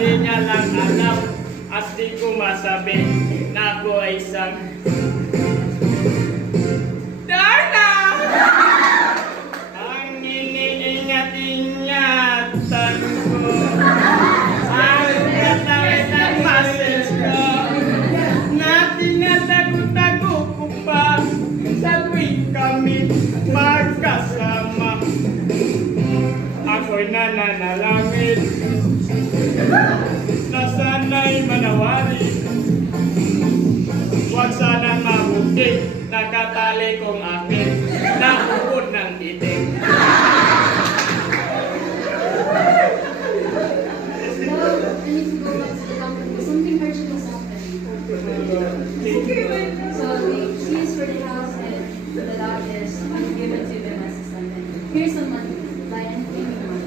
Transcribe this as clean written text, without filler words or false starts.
Hindi niya lang alam at di ko masabi na ako ay isang Darna! Ang iniingat-ingatan ko ang katawid ng message ko na tinatago-tago ko pa sa tuwing kami magkasama. Ako'y nananalangin na sana'y manawari. Huwag sanang mabuti nakatali kong akin na bukod ng itik. Something magical happened. So the keys for the house and the dog is given to them as a son. Here's some money. Buy anything you want.